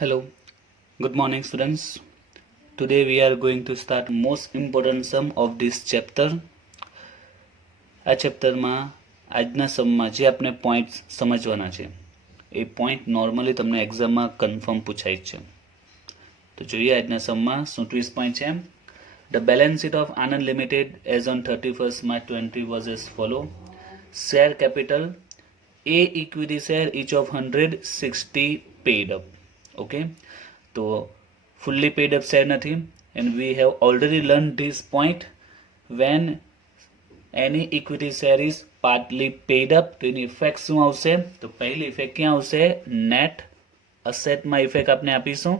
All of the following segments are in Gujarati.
Hello, good morning students. Today we are going to start most important sum of this chapter. આ ચેપ્ટરમાં આજના સમમાં જે આપણે પોઈન્ટ સમજવાના છે એ પોઈન્ટ નોર્મલી તમને એક્ઝામમાં કન્ફર્મ પૂછાય છે. તો જોઈએ આજના સમમાં શું 20 પોઈન્ટ છે. The balance sheet of Anand Limited as on 31st March 20 was as follow. Share capital A equity share each of 160 paid up. Okay, so fully paid up share nothing, and we have already learned this point. When any equity share is partly paid up, तो એની ઇફેક્ટ શું આવશે? તો પહેલી ઇફેક્ટ ક્યાં આવશે? નેટ અસેટમાં ઇફેક્ટ આપણે આપીશું.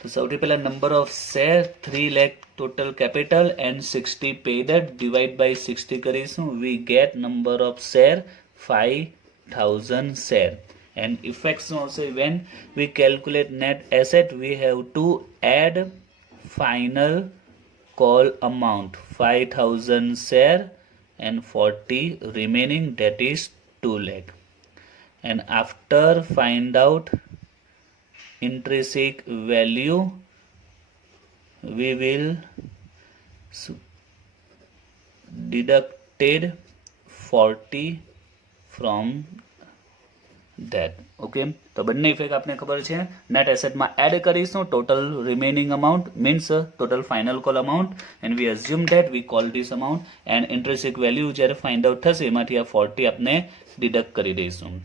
તો સૌથી પહેલા number of share 3 lakh total capital and 60 paid up divide by 60 કરીશું. We get number of share 5000 share. And effects also, when we calculate net asset, we have to add final call amount 5000 share and 40 remaining, that is 2 lakh. And after find out intrinsic value, we will deducted 40 from that. Okay, તો બંને ઇફેક્ટ આપણે ખબર છે. નેટ એસેટમાં એડ કરીશું total remaining amount means total final call amount, and we assume that we call this amount, and intrinsic value જ્યારે ફાઇન્ડ આઉટ થશે એમાંથી આ 40 આપણે ડિડક્ટ કરી દઈશું.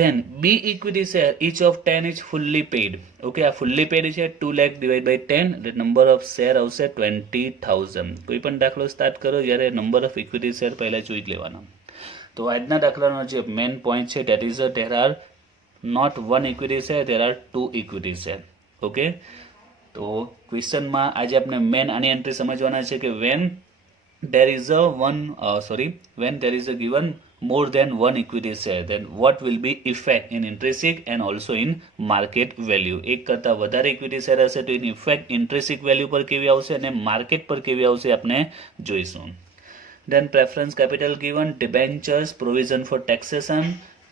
Then B equity share each of 10 is fully paid. Okay, આ fully paid છે 2 lakh divided by 10, the number of share આવશે 20000. કોઈ પણ દાખલો સ્ટાર્ટ કરો જ્યારે નંબર ઓફ ઇક્વિટી શેર પહેલા જોઈ લેવાના. તો આજના દાખલાનો જે મેઇન પોઈન્ટ છે that is there are not one equity share, there are 2 equity share. Okay, તો ક્વેશ્ચનમાં આજે આપણે મેઇન આની એન્ટ્રી સમજવાના છે કે when there is a given more than one equity share, then what will be effect in intrinsic and also in market value. એક કરતા વધારે ઇક્વિટી શેર હશે તો એની ઇફેક્ટ ઇન્ટ્રિન્સિક વેલ્યુ પર કેવી આવશે અને માર્કેટ પર કેવી આવશે આપણે જોઈશું. Then preference capital given, debentures, provision for taxation,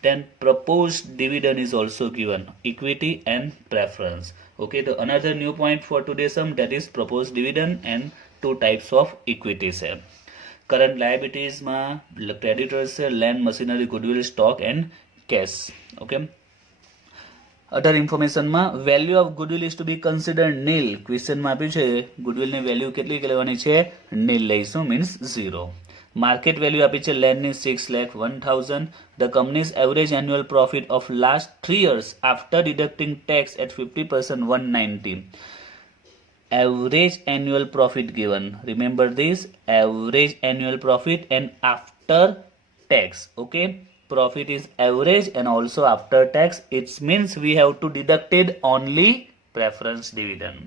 then proposed dividend is also given, equity and preference. Okay, the another new point for today's sum, that is proposed dividend and 2 types of equity share. Current liabilities માં creditors છે land, machinery, goodwill, stock and cash. Okay, other information માં value of goodwill is to be considered nil. Question માં આપ્યું છે goodwill ની વેલ્યુ કેટલી લેવાની છે? nil લઈશું, means 0. Market value આપી છે land ની 6,01,000. The company's average annual profit of last 3 years after deducting tax at 50% 190. Average annual profit given. Remember this, average annual profit and after tax. Okay, profit is average and also after tax. It means we have to deducted only preference dividend.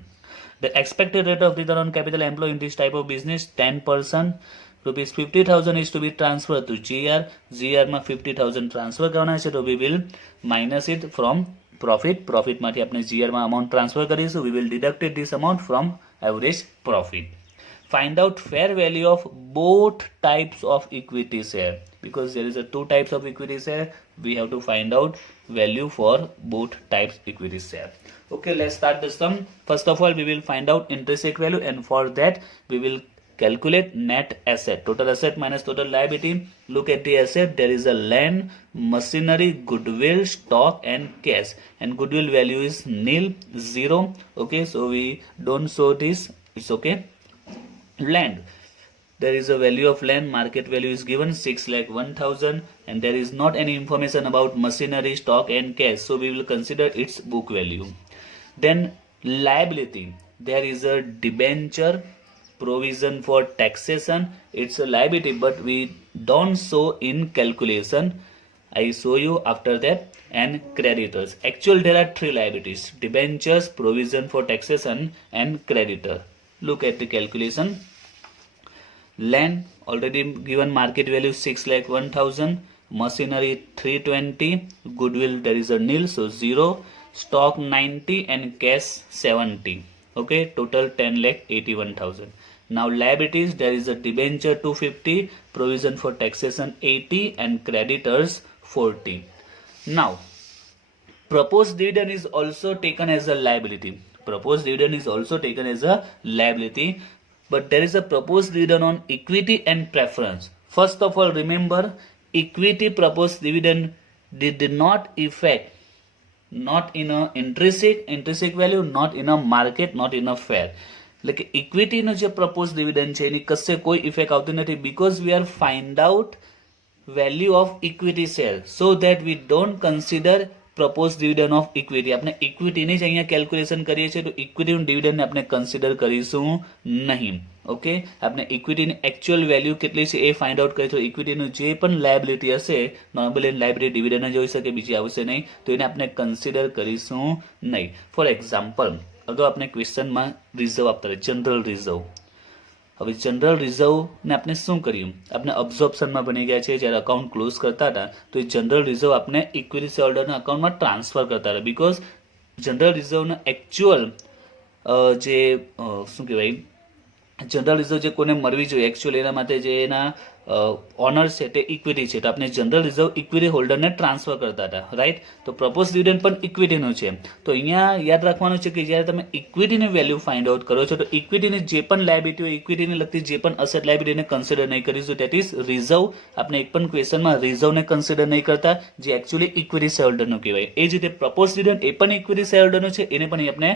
The expected rate of return on capital employed in this type of business 10%. Rupees 50,000 is to be transferred to GR. GR માં 50,000 ટ્રાન્સફર કરવાના છે, તો we will minus it from profit. Profit માંથી આપણે GR માં amount transfer કરીશું. We will deduct this amount from average profit. Find out fair value of both types of equity share. Because there is a 2 types of equity share, we have to find out value for both types equity share. Okay, let's start the sum. First of all, we will find out intrinsic value, and for that we will calculate net asset. Total asset minus total liability. Look at the asset. There is a land, machinery, goodwill, stock and cash. And goodwill value is nil, 0. Okay, so we don't show this. It's okay. Land. There is a value of land. Market value is given 6,01,000. And there is not any information about machinery, stock and cash. So we will consider its book value. Then liability. There is a debenture, provision for taxation. It's a liability but we don't show in calculation. I show you after that. And creditors. Actually there are 3 liabilities: debentures, provision for taxation and creditor. Look at the calculation. Land already given, market value 6,01,000, machinery 320, goodwill there is a nil, so 0, stock 90 and cash 70. Okay, total 10,81,000. Now liabilities, there is a debenture 250, provision for taxation 80 and creditors 40. Now proposed dividend is also taken as a liability. Proposed dividend is also taken as a liability, but there is a proposed dividend on equity and preference. First of all, remember, equity proposed dividend did not affect, not in a intrinsic value, not in a market, not in a fair. એટલે કે ઇક્વિટીનો જે પ્રપોઝ ડિવિડન્ડ છે એની કશે કોઈ ઇફેક્ટ આવતી નથી, because we are find out value of equity share, so that we don't consider propose dividend of equity. આપણે ઇક્વિટીની જ અહીંયા કેલ્ક્યુલેશન કરીએ છીએ, તો ઇક્વિટીનું ડિવિડન્ડને આપણે કન્સિડર કરીશું નહીં. ઓકે, આપણે ઇક્વિટીની એકચ્યુઅલ વેલ્યુ કેટલી છે એ ફાઇન્ડ આઉટ કરીએ, તો ઇક્વિટીનું જે પણ લાયબિલિટી હશે, નોર્મલી લાયબિલિટી ડિવિડન્ડ જ હોઈ શકે, બીજી આવશે નહીં, તો એને આપણે કન્સિડર કરીશું નહીં. ફોર એક્ઝામ્પલ, અગાઉ આપણે ક્વેશ્ચનમાં રિઝર્વ આપતા હતા, જનરલ રિઝર્વ. હવે જનરલ રિઝર્વને આપણે શું કર્યું, આપણે અબ્ઝોર્પ્શનમાં બની ગયા છે, જ્યારે અકાઉન્ટ ક્લોઝ કરતા હતા તો એ જનરલ રિઝર્વ આપણે ઇક્વિટી શેર હોલ્ડરના અકાઉન્ટમાં ટ્રાન્સફર કરતા હતા, બીકોઝ જનરલ રિઝર્વનો એકચ્યુઅલ જે શું કહેવાય, જનરલ રિઝર્વ જે કોને મળવી જોઈએ એકચ્યુઅલ, એના માટે જે એના ઓનર છે તે ઇક્વિટી છે, તો આપણે જનરલ રિઝર્વ ઇક્વિટી હોલ્ડરને ટ્રાન્સફર કરતા હતા, રાઈટ. તો પ્રપોઝ ડિવિડન્ડ પણ ઇક્વિટીનું છે. તો અહીંયા યાદ રાખવાનું છે કે જ્યારે તમે ઇક્વિટીની વેલ્યુ ફાઇન્ડ આઉટ કરો છો, તો ઇક્વિટીની જે પણ લાયબિલિટી હોય, ઇક્વિટીને લગતી જે પણ અસેટ લાયબિલિટીને કન્સિડર નહીં કરીશું, દેટ ઇઝ રિઝર્વ. આપણે એક પણ ક્વેશ્ચનમાં રિઝર્વને કન્સિડર નહીં કરતા, જે એકચ્યુઅલી ઇક્વિટી શેર હોલ્ડરનું કહેવાય. એ જ રીતે પ્રપોઝ ડિવિડન્ડ એ પણ ઇક્વિટી શેર હોલ્ડરનું છે, એને પણ આપણે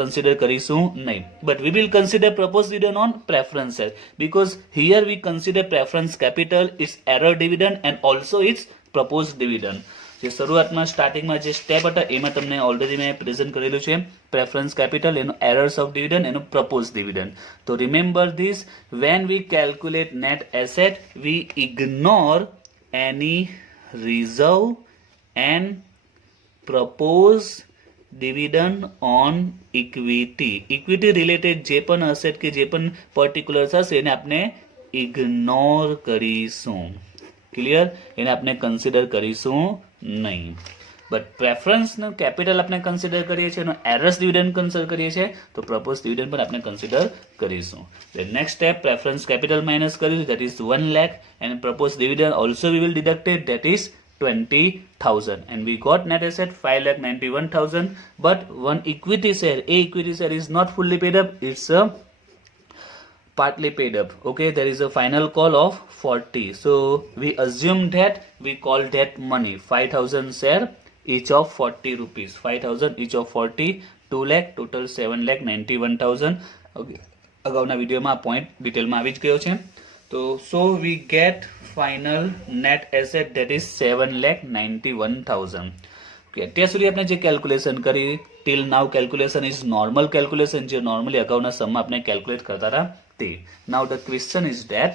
કન્સિડર કરીશું નહીં. But we will consider propose dividend on preference share, because here we consider preference capital, its error dividend and also its proposed dividend. જે શરૂઆતમાં સ્ટાર્ટિંગમાં જે સ્ટેપ હતા એમાં તમને ઓલરેડી મેં પ્રેઝન્ટ કરેલું છે, પ્રેફરન્સ કેપિટલ, એનું એરર્સ ઓફ ડિવિડન્ડ, એનું પ્રપોઝ ડિવિડન્ડ. તો remember this, when we calculate net asset we ignore any reserve and propose dividend on equity. Equity related જે પણ અસેટ કે જે પણ પર્ટિક્યુલર્સ હશે એને આપણે ઇગ્નોર કરીશું. ક્લિયર? એને આપણે કન્સિડર કરીશું નહીં. બટ પ્રેફરન્સનું કેપિટલ આપણે કન્સિડર કરીએ છીએ, એનો એરર્સ ડિવિડન્ડ કન્સિડર કરીએ છીએ, તો પ્રપોઝ ડિવિડન્ડ પણ આપણે કન્સિડર કરીશું. Next step, preference capital minus કરીશું, that is 1 lakh, and propose dividend also we will deducted, that is 20,000, and we got net asset 5,91,000. But one equity share, a equity share is not fully paid up, it's a partly paid up. Okay, there is a final call of 40, so we assume that we call that money 5,000 share, each of 40 rupees, 5,000 each of 40, 2 lakh, total 7,91,000. Okay, અગાઉના વિડીયોમાં આ પોઈન્ટ ડિટેલમાં આવી જ ગયો છે. તો so we get final net asset, that is 7,91,000. Okay, અત્યાર સુધી આપણે જે કેલ્ક્યુલેશન કરી, till now calculation is normal calculation, જે નોર્મલી અગાઉના સમમાં આપણે કેલ્ક્યુલેટ કરતા હતા તે. Now the question is that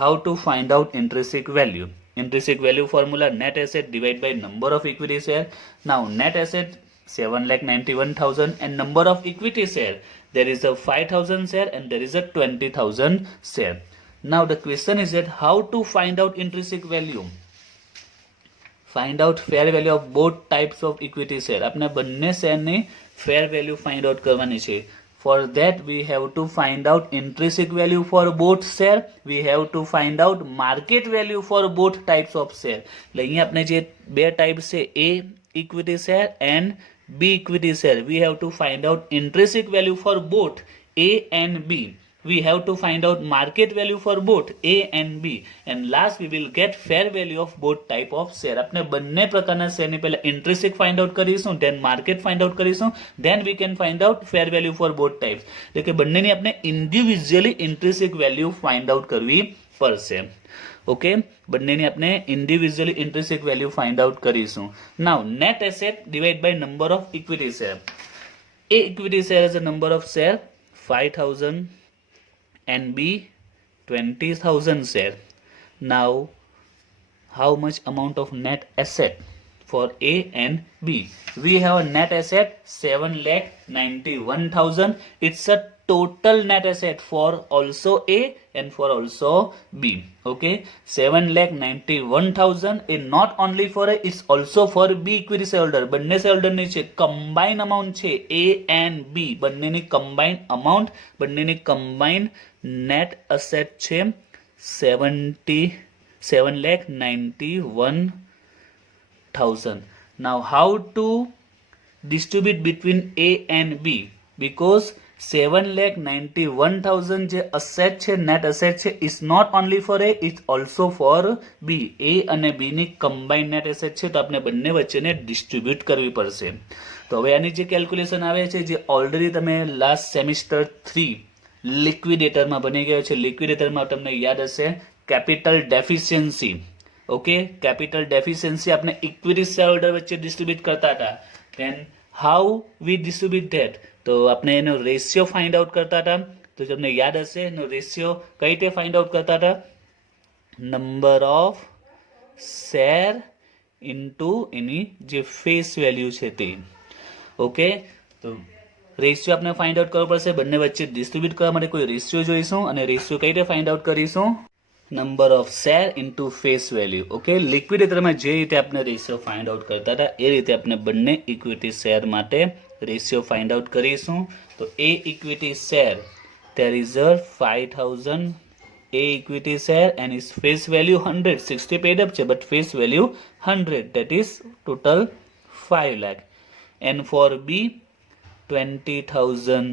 how to find out intrinsic value. Intrinsic value formula, net asset divided by number of equity share. Now net asset 7,91,000 and number of equity share, there is a 5,000 share and there is a 20,000 share. Now the question is that how to find out intrinsic value. Find out fair value of both types of equity share. આપણે બંને શેરની fair value find out કરવાની છે. For that we have to find out intrinsic value for both share. We have to find out market value for both types of share. એટલે અહીંયા આપણે જે બે ટાઈપ છે, A equity share and B equity share, we have to find out intrinsic value for both A and B. We have to find out market value for both A and B, and last we will get fair value of both type of share. આપણે બંને પ્રકારના શેરની પહેલા intrinsic find out કરીશું, then market find out કરીશું, then we can find out fair value for both types. એટલે કે બંનેની આપણે individually intrinsic value find out કરવી પડશે. ઓકે, બંનેની આપણે individually intrinsic value find out કરીશું. Now net asset divided by number of equity share. A equity share is a number of share 5,000 and B 20,000 share. Now how much amount of net asset for A and B? We have a net asset 7,91,000. It's a total net asset for also A and for also B. Okay, 7,91,000 is not only for A, it's also for B equity shareholder. બંને shareholder છે combined amount છે A and B, બંનેની combined amount, બંનેની combined net asset છે 7,91,000. Now how to distribute between A and B? Because 7,91,000 જે અસેટ છે, નેટ અસેટ છે, is not only for A, is also for B. A અને B ની કમ્બાઇન્ડ નેટ એસેટ છે, તો આપણે બંને વચ્ચેને ડિસ્ટ્રીબ્યુટ કરવી પડશે. તો હવે આની જે કેલ્ક્યુલેશન આવે છે, જે ઓલરેડી તમે લાસ્ટ સેમિસ્ટર 3 લિક્વિડેટરમાં બની ગયો છે. લિક્વિડેટરમાં તમને યાદ હશે capital deficiency. Okay, capital deficiency આપણે ઇક્વિટી શેર હોલ્ડર વચ્ચે ડિસ્ટ્રીબ્યુટ કરતા હતા. Then how we distribute that? તો આપણે એનો રેશિયો ફાઇન્ડ આઉટ કરતા હતા. તો તમને યાદ હશે એનો રેશિયો કઈ રીતે ફાઇન્ડ આઉટ કરતા હતા? નંબર ઓફ શેર ઇન્ટુ એની જે ફેસ વેલ્યુ છે તે. ઓકે, તો રેશિયો આપણે ફાઇન્ડ આઉટ કરવો પડશે. બંને વચ્ચે ડિસ્ટ્રીબ્યુટ કરવા માટે કોઈ રેશિયો જોઈશું, અને રેશિયો કઈ રીતે ફાઇન્ડ આઉટ કરીશું? Number of share into face value. Okay, લિક્વિડેટરમાં જે રીતે આપણે રેશિયો ફાઇન્ડ આઉટ કરતા હતા એ રીતે આપણે બંને ઇક્વિટી શેર માટે રેશિયો ફાઇન્ડ આઉટ કરીશું. તો એ equity share, there is a 5,000 A equity share and its face value 100. 60 paid up છે, but face value 100. That is total 5 lakh. And for B, 20,000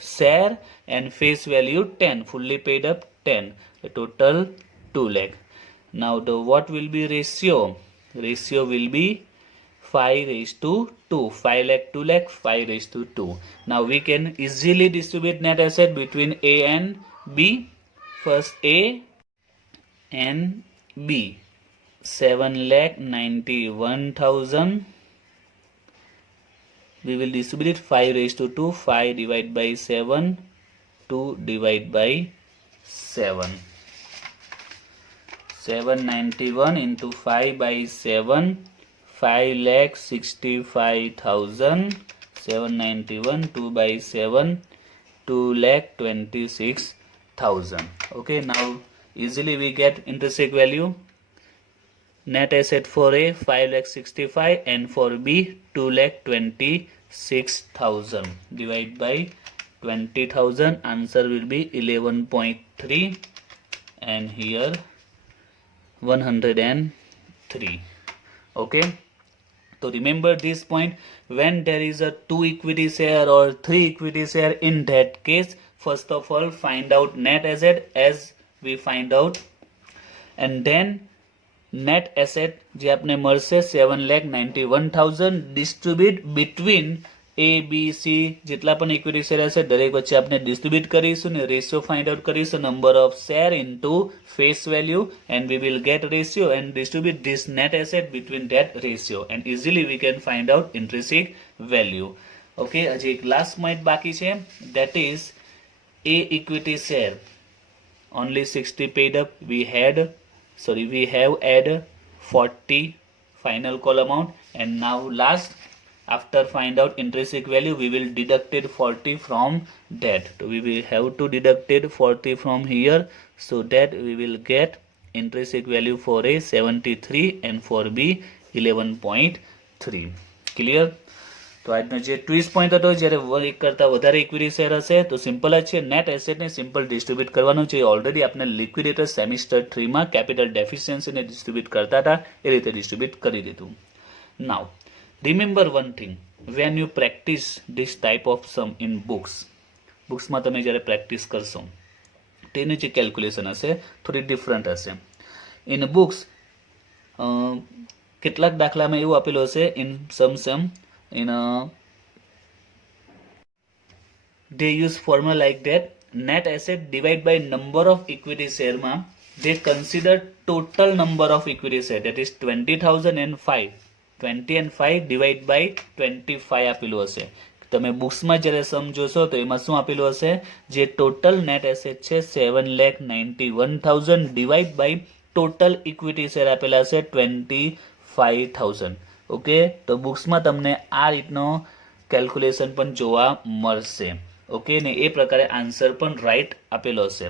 share and face value 10. Fully paid up 10. The total 2 lakh. Now the what will be ratio? Ratio will be 5:2. 5 lakh, 2 lakh, 5:2. Now we can easily distribute net asset between A and B. First A and B. 7,91,000. We will distribute 5:2. 5 divided by 7. 2 divided by 7. 791 into 5 by 7. 5,65,000. 791 2 by 7. 2,26,000. Okay, now easily we get intrinsic value. Net asset for A 5,65,000 and for B 2,26,000. Divide by 20,000. Answer will be 11.3 and here 103. Okay, so remember this point. When there is a 2 equity share or 3 equity share, in that case first of all find out net asset as we find out, and then net asset જે આપણે મળશે 7,91,000 distribute between A, B, C જેટલા પણ ઇક્વિટી શેર હશે દરેક વચ્ચે આપણે ડિસ્ટ્રીબ્યુટ કરીશું ને રેશિયો ફાઇન્ડ આઉટ કરીશું. Number of share into face value and we will get ratio and distribute this net asset between that ratio and easily we can find out intrinsic value. Okay, હજી એક લાસ્ટ પોઈન્ટ બાકી છે, that is A equity share only 60 paid up. We have add 40 final call amount, and now last after find out intrinsic value we will deducted 40 from that. So we will have to deducted 40 from here, so that we will get intrinsic value for A 73 and for B 11.3. Clear? તો આજનો જે ટ્વિસ્ટ પોઈન્ટ હતો, જ્યારે એક કરતાં વધારે ઇક્વિટી શેર હશે તો સિમ્પલ જ છે, નેટ એસેટને સિમ્પલ ડિસ્ટ્રીબ્યુટ કરવાનું છે. ઓલરેડી આપણે લિક્વિડેટર સેમિસ્ટર 3માં કેપિટલ ડેફિશિયન્સીને ડિસ્ટ્રીબ્યુટ કરતા હતા એ રીતે ડિસ્ટ્રીબ્યુટ કરી દીધું. Now remember one thing, when you practice this type of sum in બુક્સમાં તમે જ્યારે પ્રેક્ટિસ કરશો તેની જે કેલ્ક્યુલેશન હશે થોડી ડિફરન્ટ હશે. ઇન બુક્સ કેટલાક દાખલામાં એવું આપેલું હશે in sum they use formula like that, net asset divide by number of equity share માં they consider total number of equity share, that is 20,000 and 5. 20 and 5 divide by 25 આપેલું હશે. તમે બુક્સમાં જ્યારે સમ જોશો તો એમાં શું આપેલું હશે, જે ટોટલ નેટ એસેટ છે 7,91,000 divide by total equity share આપેલા હશે 25,000. ઓકે, તો બુક્સમાં તમને આ રીતનો કેલ્ક્યુલેશન પણ જોવા મળશે. ઓકે, ને એ પ્રકારે આન્સર પણ રાઈટ આપેલો હશે.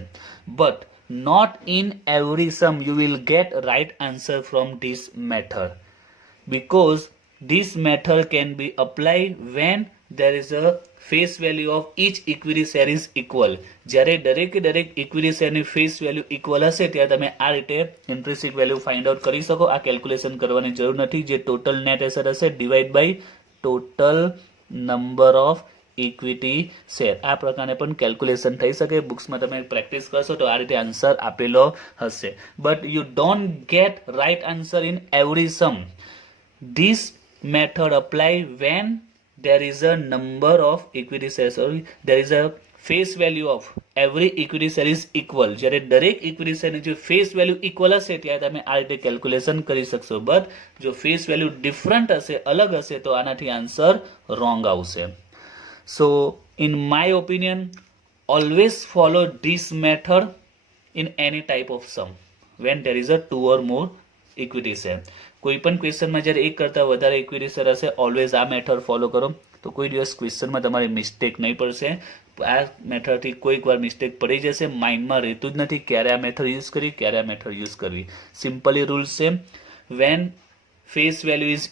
But not in every sum you will get right answer from this method, because this method can be applied when there is a face value of each equity share is equal. જ્યારે દરેકે દરેક ઇક્વિટી શેરની ફેસ વેલ્યુ ઇક્વલ હશે ત્યારે તમે આ રીતે ઇન્ટ્રિન્સિક વેલ્યુ ફાઇન્ડ આઉટ કરી શકો. આ કેલ્ક્યુલેશન કરવાની જરૂર નથી. જે ટોટલ નેટ એસેટ હશે divide by total number of equity share. આ પ્રકારે પણ કેલ્ક્યુલેશન થઈ શકે. બુક્સમાં તમે પ્રેક્ટિસ કરશો તો આ રીતે આન્સર આપેલો હશે. But you don't get right answer in every sum. This method apply when there is a number of equity shares, or there is a face value of every equity share is equal. જ્યારે દરેક ઇક્વિટી શેરની જો ફેસ વેલ્યુ ઇક્વલ હશે ત્યારે તમે આ રીતે કેલ્ક્યુલેશન કરી શકશો. બટ જો ફેસ વેલ્યુ ડિફરન્ટ હશે, અલગ હશે, તો આનાથી આન્સર રોંગ આવશે. So in my opinion always follow this method in any type of sum when there is a 2 or more equity share. કોઈ પણ ક્વેશ્ચનમાં જ્યારે એક કરતાં વધારે ઇક્વિટી શેર હશે ઓલવેઝ આ મેથડ ફોલો કરો તો કોઈ દિવસ ક્વેશ્ચનમાં તમારી મિસ્ટેક નહીં પડશે. આ મેથડથી કોઈક વાર મિસ્ટેક પડી જશે, માઇન્ડમાં રહેતું જ નથી ક્યારે આ મેથડ યુઝ કરવી, ક્યારે આ મેથડ યુઝ કરવી. સિમ્પલી રૂલ્સ છે, when face value is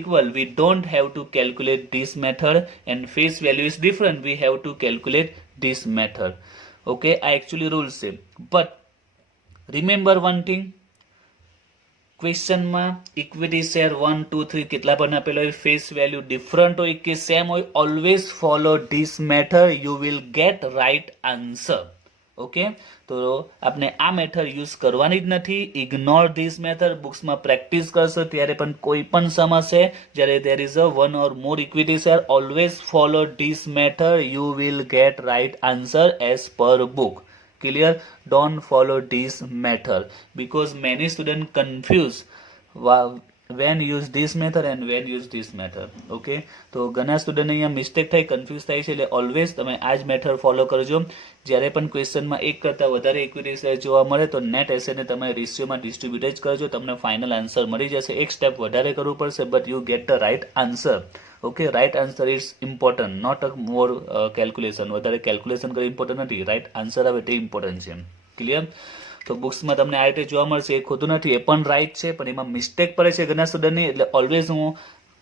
equal we don't have to calculate this method, and face value is different, we have to calculate this method. Okay, આ actually rules છે. But remember one thing, ક્વેશ્ચનમાં ઇક્વિટી શેર 1, 2, 3 કેટલા પણ આપેલો હોય, ફેસ વેલ્યુ ડિફરન્ટ હોય કે સેમ હોય, always follow this method, you will get right answer. Okay, તો આપણે આ મેથડ યુઝ કરવાની જ નથી. Ignore this method. બુક્સમાં પ્રેક્ટિસ કરશો ત્યારે પણ કોઈ પણ સમ હશે જ્યારે there is a 1 or more equity share, always follow this method, you will get right answer as per book. Clear? Don't follow this method because many students confuse when use this method and when use this method. Okay, તો ઘણા સ્ટુડન્ટ અહીંયા મિસ્ટેક થાય, કન્ફ્યુઝ થાય છે. એટલે ઓલવેઝ તમે આ જ મેથડ ફોલો કરજો. જ્યારે પણ ક્વેશ્ચનમાં એક કરતાં વધારે ઇક્વિટી શેર જોવા મળે તો નેટ એસેટને તમે રેશિયોમાં ડિસ્ટ્રીબ્યુટ જ કરજો, તમને ફાઇનલ આન્સર મળી જશે. એક સ્ટેપ વધારે કરવું પડશે but you get the right answer. Okay, right answer is important, not a more calculation. વધારે કેલ્ક્યુલેશન કરી ઇમ્પોર્ટન્ટ નથી, રાઇટ આન્સર આવે તે ઇમ્પોર્ટન્ટ છે. ક્લિયર? તો બુક્સમાં તમને આ રીતે જોવા મળશે. એ ખોટું નથી, એ પણ રાઇટ છે, પણ એમાં મિસ્ટેક પડે છે ઘણા સ્ટુડન્ટની. એટલે ઓલવેઝ હું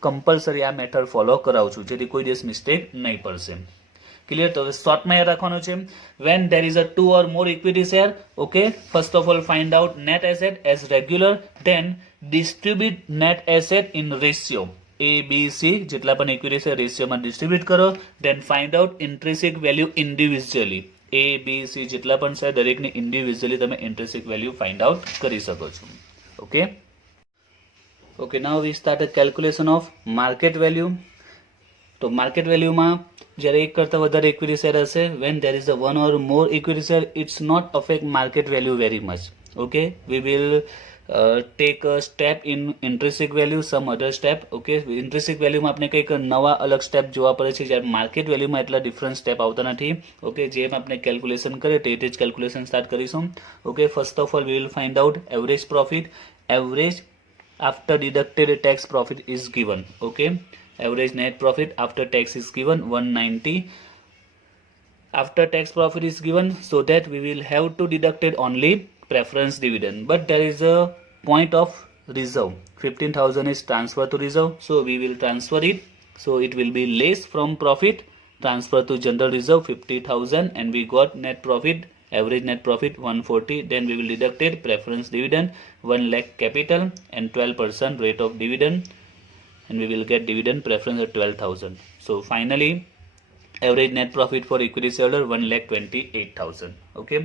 કમ્પલસરી આ મેથડ ફોલો કરાવું છું જેથી કોઈ દિવસ મિસ્ટેક નહીં પડશે. ક્લિયર? તો શોર્ટમાં યાદ રાખવાનું છે, van there is a 2 or more equity share, okay, first of all find out net asset as regular, then distribute net asset in ratio A, B, C જેટલા પણ ઇક્વિટી શેર રેશિયોમાં ડિસ્ટ્રીબ્યુટ કરો. Then find out intrinsic value individually. A, B, C જેટલા પણ શેર દરેકની ઇન્ડિવિજ્યુઅલી તમે ઇન્ટ્રિન્સિક વેલ્યુ ફાઇન્ડ આઉટ કરી શકો છો. Okay, now V start a calculation of market value. તો માર્કેટ વેલ્યુમાં જ્યારે એક કરતાં વધારે ઇક્વિટી શેર હશે, van there is a 1 or more equity share, it's not affect market value very much. Okay, we will take a step in intrinsic value, some other step. Okay, intrinsic value માં આપણે કંઈક નવા અલગ સ્ટેપ જોવા પડે છે, જ્યારે માર્કેટ વેલ્યુમાં એટલા ડિફરન્ટ સ્ટેપ આવતા નથી. ઓકે, જેમ આપણે કેલ્ક્યુલેશન કરીએ તે રીતે જ કેલ્ક્યુલેશન સ્ટાર્ટ કરીશું. Okay, first of all we will find out average profit. Average after deducted tax profit is given. Okay, average net profit after tax is given 190. After tax profit is given, so that we will have to deduct it only preference dividend, but there is a point of reserve. 15,000 is transferred to reserve, so we will transfer it, so it will be less from profit, transfer to general reserve 50,000, and we got net profit, average net profit 140. Then we will deduct it preference dividend 1 lakh capital and 12% rate of dividend, and we will get dividend preference at 12,000. So finally average net profit for equity shareholder 1,28,000. Okay,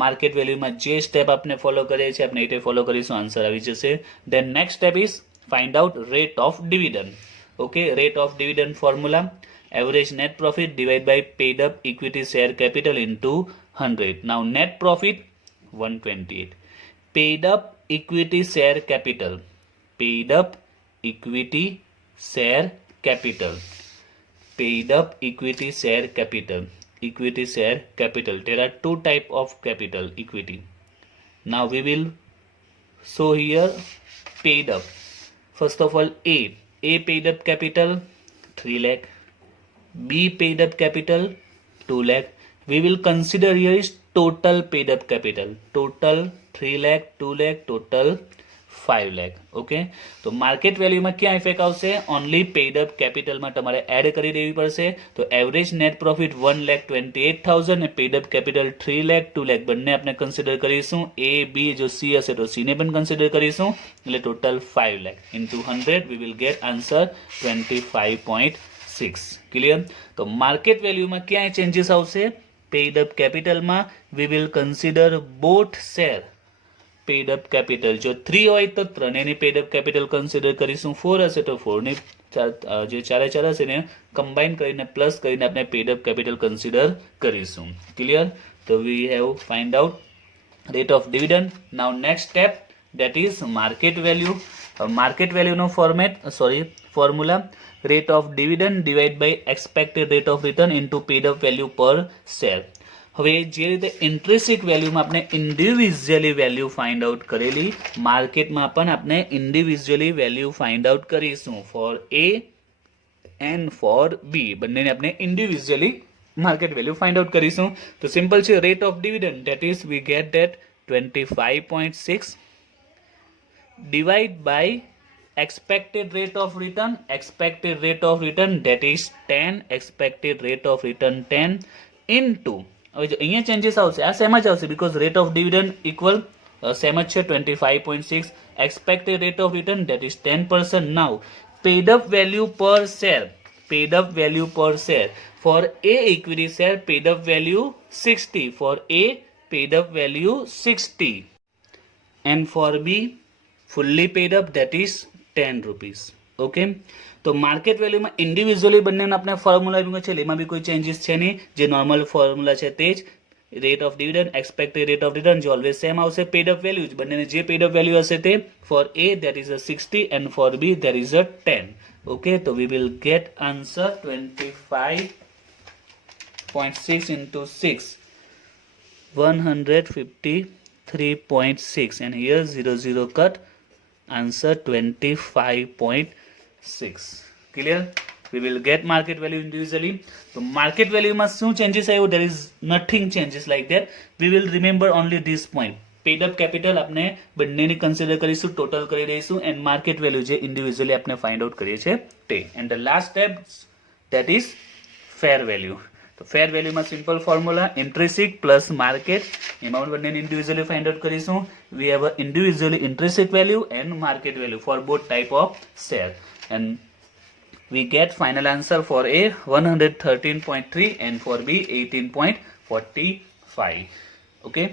market વેલ્યુમાં જે સ્ટેપ આપણે ફોલો કરીએ છીએ આપણે એ રીતે ફોલો કરીશું, આન્સર આવી જશે. Then next step is find out rate of dividend. Okay, rate of dividend formula average net profit divide by paid up equity share capital into 100. Now net profit 128, paid up equity share capital, paid up equity share capital, paid up equity share capital, equity share capital. There are two type of capital equity. Now we will show here paid up. First of all, A paid up capital 3 lakh, B paid up capital 2 lakh. We will consider here is total paid up capital. Total 3 lakh, 2 lakh, total 5 lakh. Okay, તો માર્કેટ વેલ્યુમાં ક્યાં ઇફેક્ટ આવશે? ઓનલી પેડ અપ કેપિટલમાં તમારે એડ કરી દેવી પડશે. તો એવરેજ નેટ પ્રોફિટ 1,28,000 અને paid up capital 3 lakh 2 lakh બંને આપણે કન્સિડર કરીશું. એ બી જો સી હશે તો સી ને પણ કન્સિડર કરીશું. એટલે total 5 lakh into 100 we will get answer 25.6. Clear? તો માર્કેટ વેલ્યુમાં ક્યાંય ચેન્જીસ આવશે? પેડ અપ કેપિટલમાં we will consider both share paid up capital. જો 3 હોય તો ત્રણેયની પેડ અપ કેપિટલ કન્સિડર કરીશું. 4 હશે તો 4ની જે ચારે ચાર હશે ને કમ્બાઈન કરીને પ્લસ કરીને આપણે પેડ અપ કેપિટલ કન્સિડર કરીશું. ક્લિયર? તો we have find out rate of dividend. Now next step that is market value. Market value નો formula rate of dividend divide by expected rate of return into paid up value per share. હવે જે રીતે ઇન્ટ્રિન્સિક વેલ્યુમાં આપણે ઇન્ડિવિજ્યુઅલી વેલ્યુ ફાઇન્ડ આઉટ કરેલી, માર્કેટમાં પણ આપણે ઇન્ડિવિજ્યુઅલી વેલ્યુ ફાઇન્ડ આઉટ કરીશું. ફોર એ એન્ડ ફોર બી બંનેને આપણે individually market value find out કરીશું. તો સિમ્પલ છે, rate of dividend that is we get that 25.6 divide by expected rate of return that is 10, expected rate of return 10 into, હવે જો અહીંયા ચેન્જીસ આવશે, આ સેમ જ આવશે because rate of dividend equal same જ છે 25.6, expected rate of return that is 10%. now paid up value per share for A equity share paid up value 60, for A paid up value 60 and for B fully paid up that is 10 rupees. Okay, તો માર્કેટ વેલ્યુમાં ઇન્ડિવિજ્યુઅલી બંનેનો આપણે ફોર્મ્યુલા આપ્યું છે, એમાં બી કોઈ ચેન્જીસ છે નહીં. જે નોર્મલ ફોર્મ્યુલા છે તે જ rate of dividend expected rate of return જે ઓલવેઝ સેમ આવશે. પેડ અપ વેલ્યુ બંનેને જે પેડ અપ વેલ્યુ હશે તે for A that is a 60 and for B that is a 10. Okay, તો we will get answer 25.6 into 6 153.6 and here 0 cut, answer 25.6. clear? we will get market value individually. so market value માં શું changes આવ્યું? there is nothing changes like that. we will remember only this point. paid up capital આપણે બંનેની કન્સિડર કરીશું, ટોટલ કરી દઈશું એન્ડ માર્કેટ વેલ્યુ જે ઇન્ડિવિજ્યુઅલી આપણે ફાઇન્ડ આઉટ કરીએ છીએ તે. And the last step that is fair value. તો ફેર વેલ્યુમાં simple formula intrinsic plus market, એમાં બંનેને ઇન્ડિવિજ્યુઅલી ફાઇન્ડ આઉટ કરીશું. We have a individually intrinsic value and market value for both type of share and we get final answer for A 113.3 and for B 18.45. okay.